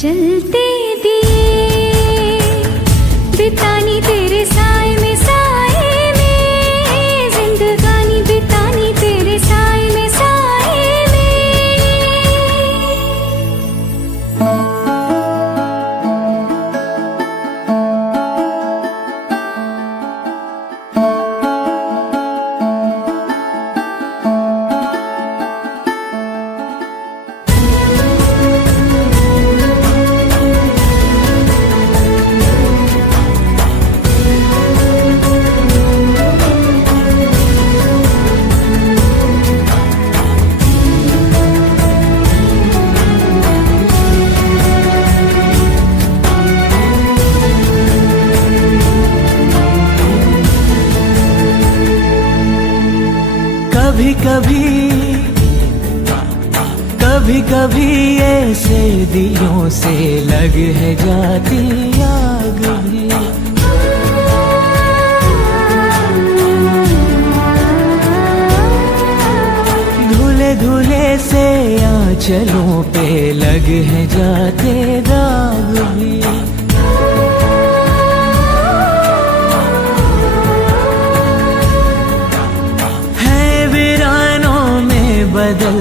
जलते दिए बितानी तेरे साए में, साए में जिंदगानी बितानी तेरे साए में, साए में। कभी कभी कभी ऐसे दिलों से लग है जाती आग भी। धुले धुले से आंचलों पे लग है जाते दाग भी। बदल